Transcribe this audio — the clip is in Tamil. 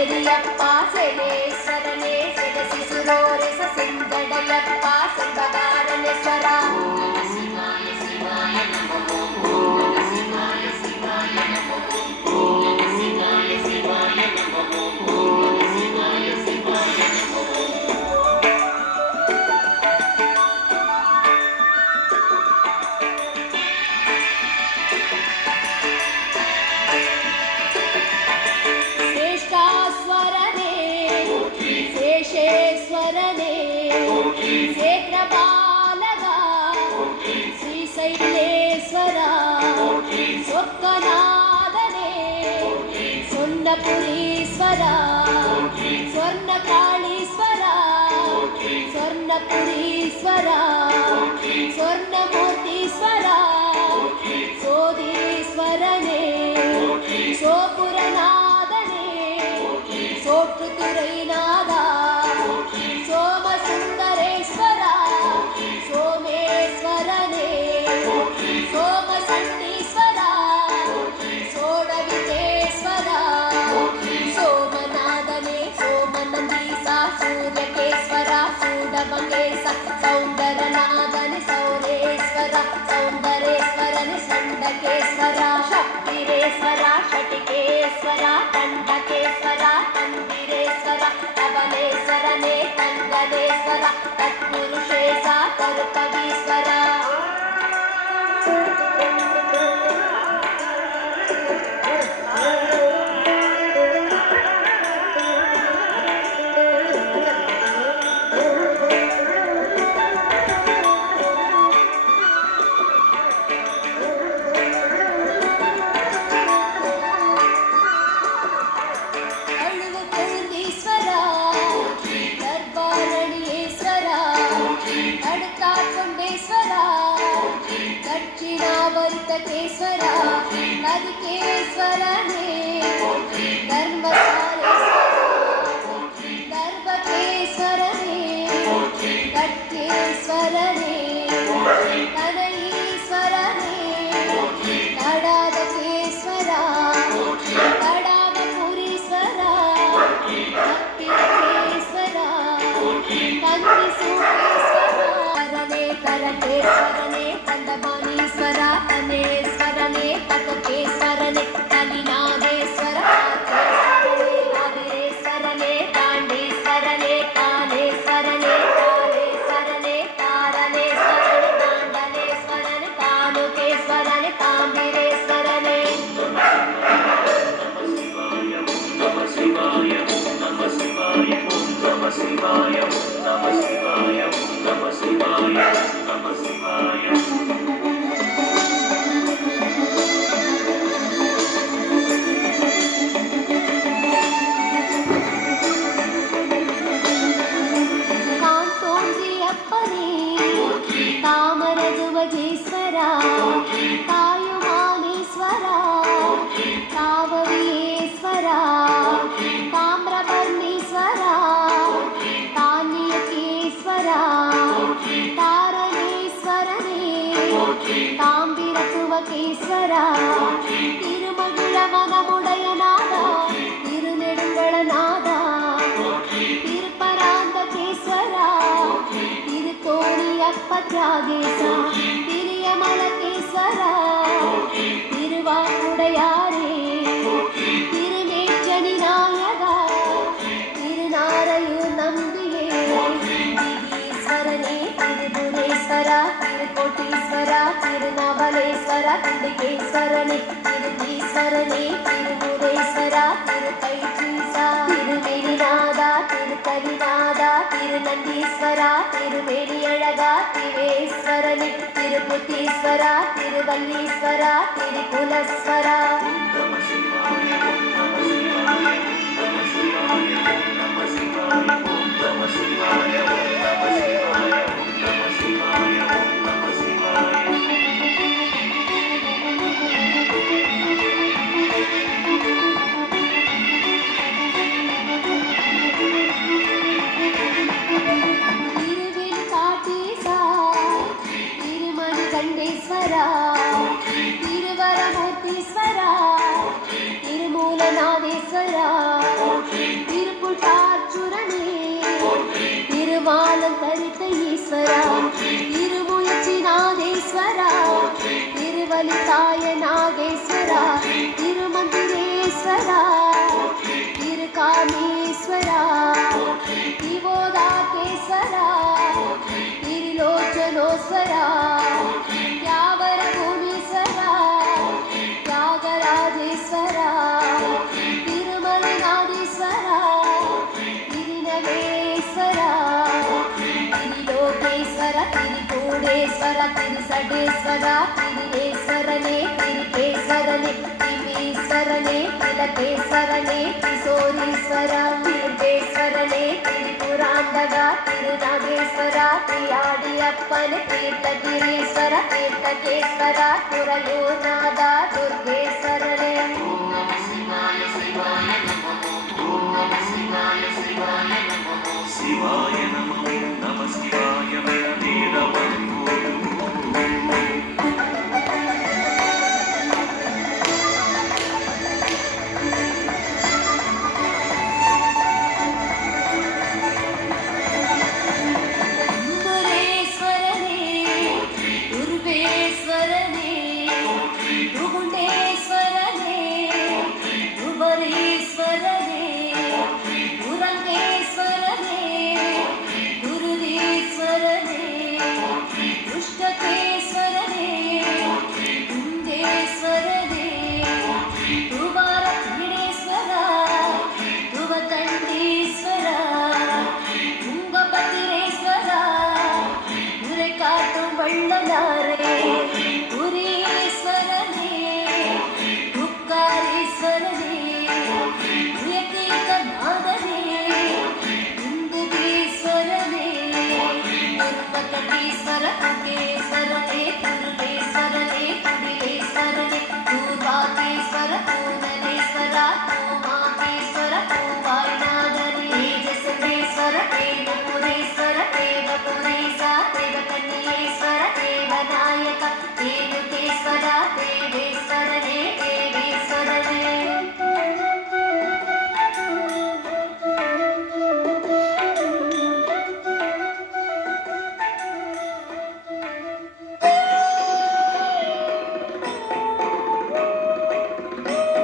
செரியப்பா செலேஸ்வரனே செகசிசுரோரே சசிங்கடையப்பா செல்வகாரணேஸ்வரா शेषेश्वरने क्षेत्रपालका श्रीशैलेश्वरा सोक्कनादने सुन्नपुरीश्वरा स्वर्णकाळीश्वरा स्वर्णपुरीश्वरा स्वर्णमूर्तीश्वरा सोदीश्वरने सोपुरनादने सोट्टुतुरैनादा सोमसुन्दरेश्वरा सोमेश्वरने सोमसन्नीश्वरा सोडवितेश्वरा सोमनादने सोमनन्दीसा सूर्यकेश्वरा सूडमङ्गेश सौन्दरनादने सौरेश्वरा सौन्दरेश्वरने षण्डकेश्वरा शक्तिरेश्वरा षटिकेश्वरा कण्डकेश्वरा तन्दिरेश्वरा कबलेश्वरने तन्गलेश्वरा तत्पुरुषेशा तरुकवीश्वरा दक्षिणावर्तकेश्वरा नदिकेश्वरने गर्भकेश्वरने गट्केश्वरने तनईश्वरने तडागकेश्वरा तडागपुरीश्वरा भक्तिकेश्वरा तन्त्रिसूकेश्वरने करकेश्वरने कंदमानीश्वरा तनेश्वरने तककेश्वरने कलिनागेश्वर आदिरेश्वरने दाण्डीश्वरने कालेश्वरने कालेश्वरने तारनेश्वरने दाण्डलेश्वरने कामुकेश्वरने काम्बिरेश्वरने नमः शिवाय नमः शिवाय नमः शिवाय नमः शिवाय नमः शिवाय नमः शिवाय कामरजुवजेश्वरा कायुमानेश्वरा कावरीश्वरा ताम्रपर्णीश्वरा तान्यकेश्वरा तारणेश्वरने ताम्बिरकुवकेश्वरा तिरुमगिळवनमुडयनाद तिरुनेडुंगळनाद तिरुपरान्तकेश्वरा तिरुकोणियप्पत्यागेश तिरुयमलकेश्वरा तिरुवाकुडयारे तिरुनेच्चनिनायक तिरुनारयूर् नम्बिये दिगीश्वरने तिरुभुवनेश्वरा तिरुकोटीश्वरा तिरुनवलेश्वरा तिरुकेश्वरने तिरुगीश्वरने तिरुभुवनेश्वरा तिरुकैचीसा तिरुमेनिनाद तिरुकलिनाद तिरुनन्दीश्वरा तिरुमेनियळग तिरुवेश्वरने तिरुपुतीश्वरा तिरुवल्लीश्वरा तिरुकुलस्वरा तिरुवरमूर्तीश्वरा கொடுத்த ஈஸ்வரா, இருமுயற்சி நாகேஸ்வரா, திருவலிதாய நாகேஸ்வரா, திருமந்திரேஸ்வரா, திருகாமேஸ்வரா, திவோதாகேஸ்வரா, திரிலோச்சனோஸ்வரா, யாவர பூமீஸ்வரா, தியாகராஜேஸ்வரா, திருமலைநாதீஸ்வரா, திரிநவேஸ்வரா, திரிலோகேஸ்வர, திரிகூடேஸ்வர, திரிசடேஸ்வர, திரிநேஸ்வரனே, திரிகேஸ்வரனே, திவீஸ்வரனே, திலகேஸ்வரனே, திரிசோரீஸ்வர, திருகேஸ்வரனே, திரிபுராந்தக, திருநாகேஸ்வர, திரியாடியப்பனே, தீர்த்தகிரீஸ்வர, தீர்த்தகேஸ்வர, துறையூர்நாத, துர்கேஸ்வரனே. சிவாய நம